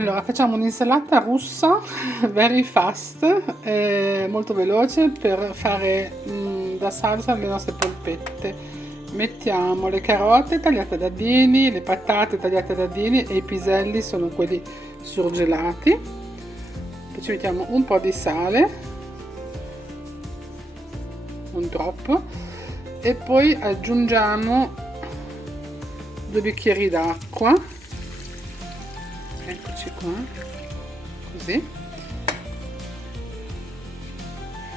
Allora, facciamo un'insalata russa very fast, molto veloce per fare da salsa alle nostre polpette. Mettiamo le carote tagliate a dadini, le patate tagliate a dadini e i piselli sono quelli surgelati. Poi ci mettiamo un po' di sale, non troppo, e poi aggiungiamo 2 bicchieri d'acqua. Eccoci qua, così.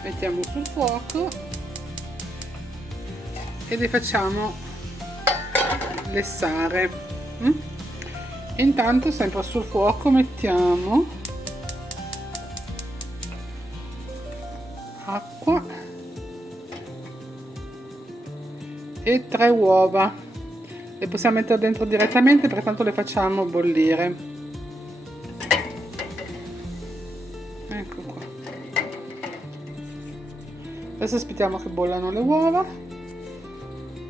Mettiamo sul fuoco e li facciamo lessare. Intanto, sempre sul fuoco, mettiamo acqua e 3 uova. Le possiamo mettere dentro direttamente, pertanto le facciamo bollire. Ecco qua. Adesso aspettiamo che bollano le uova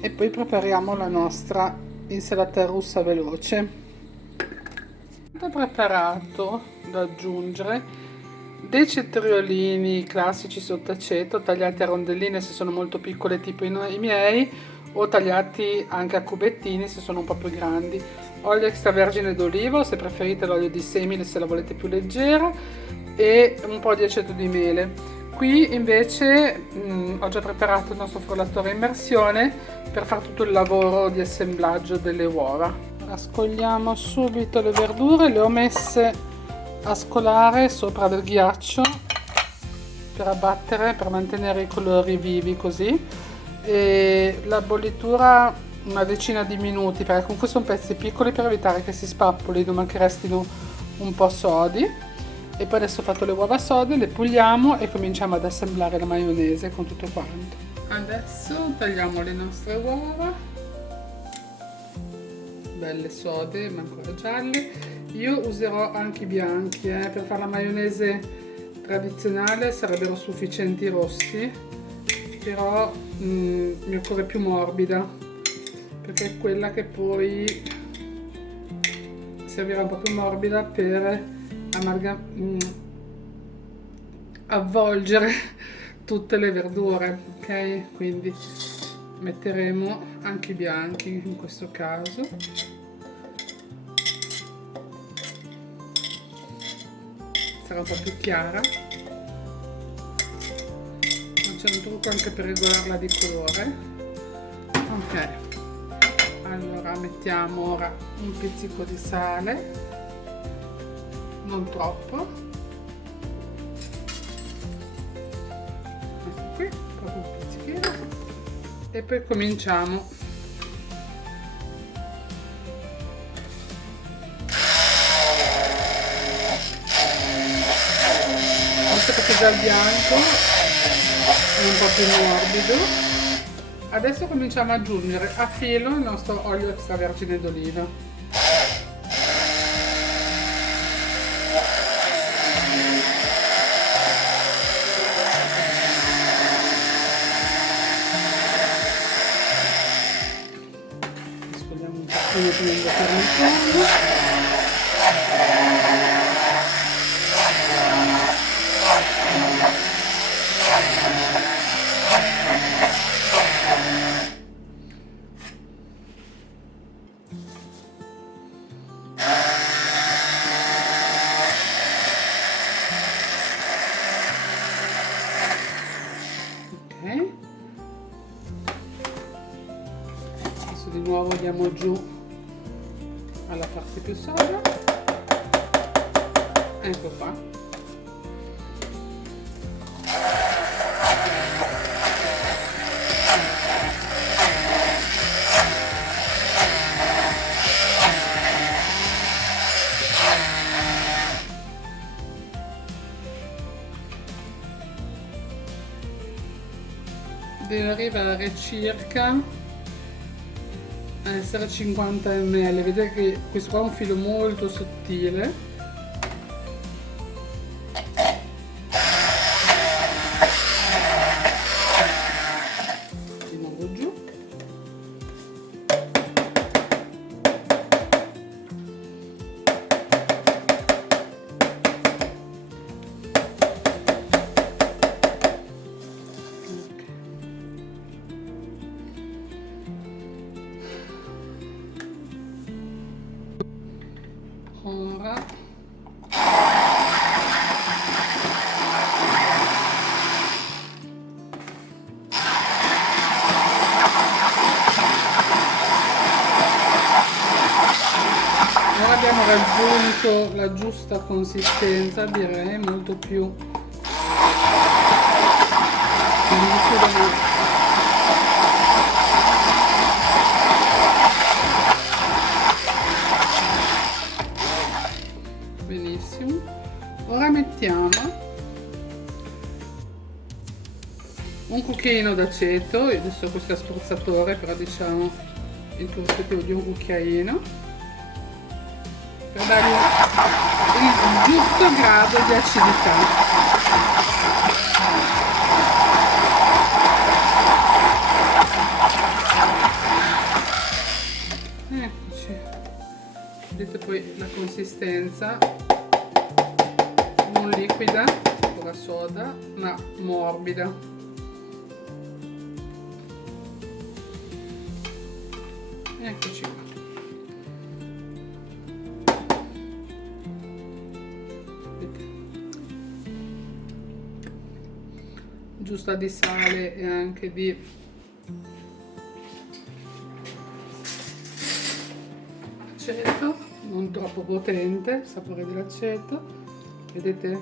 e poi prepariamo la nostra insalata russa veloce. Tutto preparato, da aggiungere dei cetriolini classici sott'aceto tagliati a rondelline se sono molto piccole, tipo i miei, o tagliati anche a cubettini se sono un po' più grandi. Olio extravergine d'oliva, se preferite l'olio di semi se la volete più leggera, e un po' di aceto di mele. Qui invece ho già preparato il nostro frullatore a immersione per fare tutto il lavoro di assemblaggio delle uova. Ora scogliamo subito le verdure, le ho messe a scolare sopra del ghiaccio per abbattere, per mantenere i colori vivi così, e la bollitura una decina di minuti, perché comunque sono pezzi piccoli, per evitare che si spappolino ma che restino un po' sodi. E poi adesso ho fatto le uova sode, le puliamo e cominciamo ad assemblare la maionese con tutto quanto. Adesso tagliamo le nostre uova, belle sode ma ancora gialle. Io userò anche i bianchi, per fare la maionese tradizionale sarebbero sufficienti i rossi, però mi occorre più morbida, perché è quella che poi servirà un po' più morbida per avvolgere tutte le verdure, ok? Quindi metteremo anche i bianchi in questo caso. Sarà un po' più chiara, ma c'è un trucco anche per regolarla di colore. Ok, allora mettiamo ora un pizzico di sale, non troppo, ecco qui, proprio un pizzichino, e poi cominciamo. Visto che già il bianco è un po' più morbido, adesso cominciamo ad aggiungere a filo il nostro olio extravergine d'oliva. Mescoliamo un pochino prima di fermentare. Adesso di nuovo andiamo giù alla parte più soda. Ecco qua. Deve arrivare circa a essere 50 ml. Vedete che questo qua è un filo molto sottile. Di nuovo giù. raggiunto la giusta consistenza, direi molto più liquido. Benissimo. Ora mettiamo un cucchiaino d'aceto, io adesso questo è spruzzatore, però diciamo il corsetto di un cucchiaino, per dargli il giusto grado di acidità. Eccoci, vedete poi la consistenza non liquida, ancora soda, ma morbida. Eccoci qua. Giusta di sale e anche di aceto, non troppo potente il sapore dell'aceto, vedete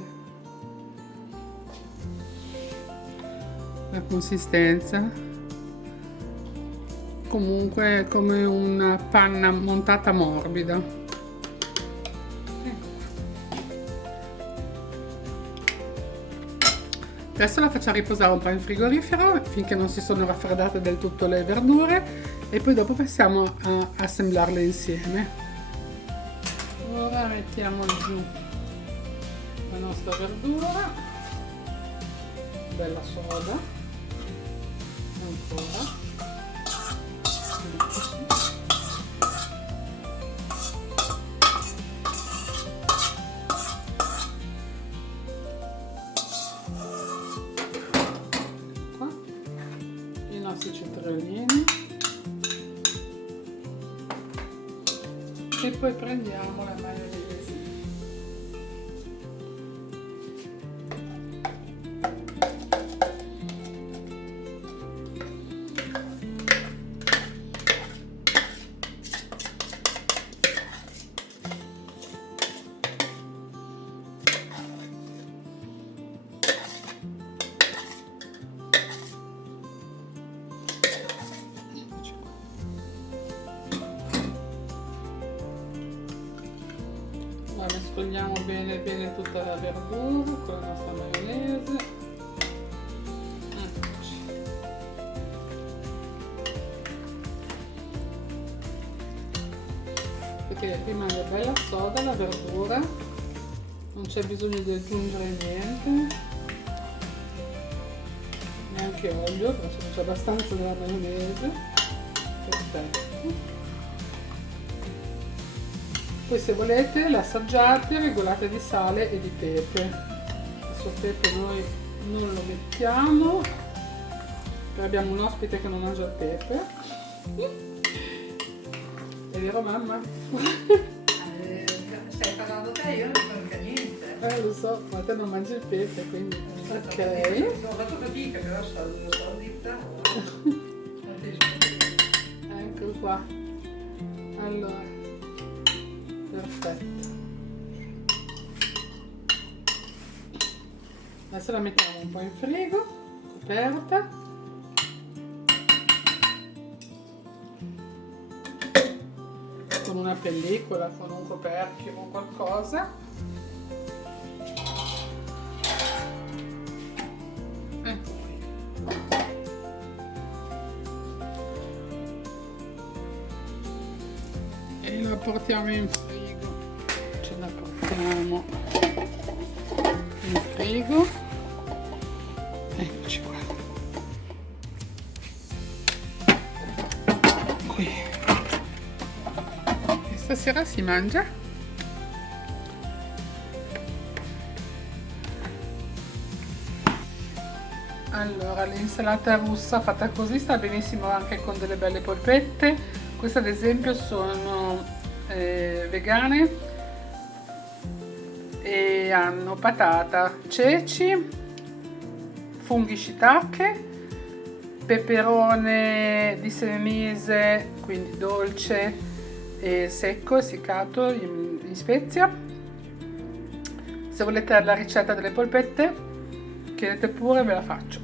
la consistenza, comunque come una panna montata morbida. Adesso la facciamo riposare un po' in frigorifero finché non si sono raffreddate del tutto le verdure e poi dopo passiamo a assemblarle insieme. Ora mettiamo giù la nostra verdura, bella soda, ancora. Qua i nostri cetriolini e poi prendiamo la maionese. Mescoliamo bene bene tutta la verdura con la nostra maionese. Eccoci. Perché rimane bella soda la verdura, non c'è bisogno di aggiungere niente, neanche olio, perché c'è abbastanza della maionese. Perfetto. Poi se volete l'assaggiate, regolate di sale e di pepe. Adesso il pepe noi non lo mettiamo, perché abbiamo un ospite che non mangia il pepe. È vero mamma? Stai parlando te, io non so mica niente. Lo so, ma te non mangi il pepe, quindi... Ok. Ho fatto fatica, però so dita. Ecco qua. Allora. Perfetto. Adesso la mettiamo un po' in frigo, coperta. Con una pellicola, con un coperchio o qualcosa. Ecco qui. E la portiamo in frigo. Ce la portiamo in frigo. Eccoci qua. Qui. E stasera si mangia. Allora, l'insalata russa fatta così sta benissimo anche con delle belle polpette. Queste ad esempio sono vegane e hanno patata, ceci, funghi shiitake, peperone di senese, quindi dolce e secco, essiccato in in Spezia. Se volete la ricetta delle polpette chiedete pure, ve la faccio.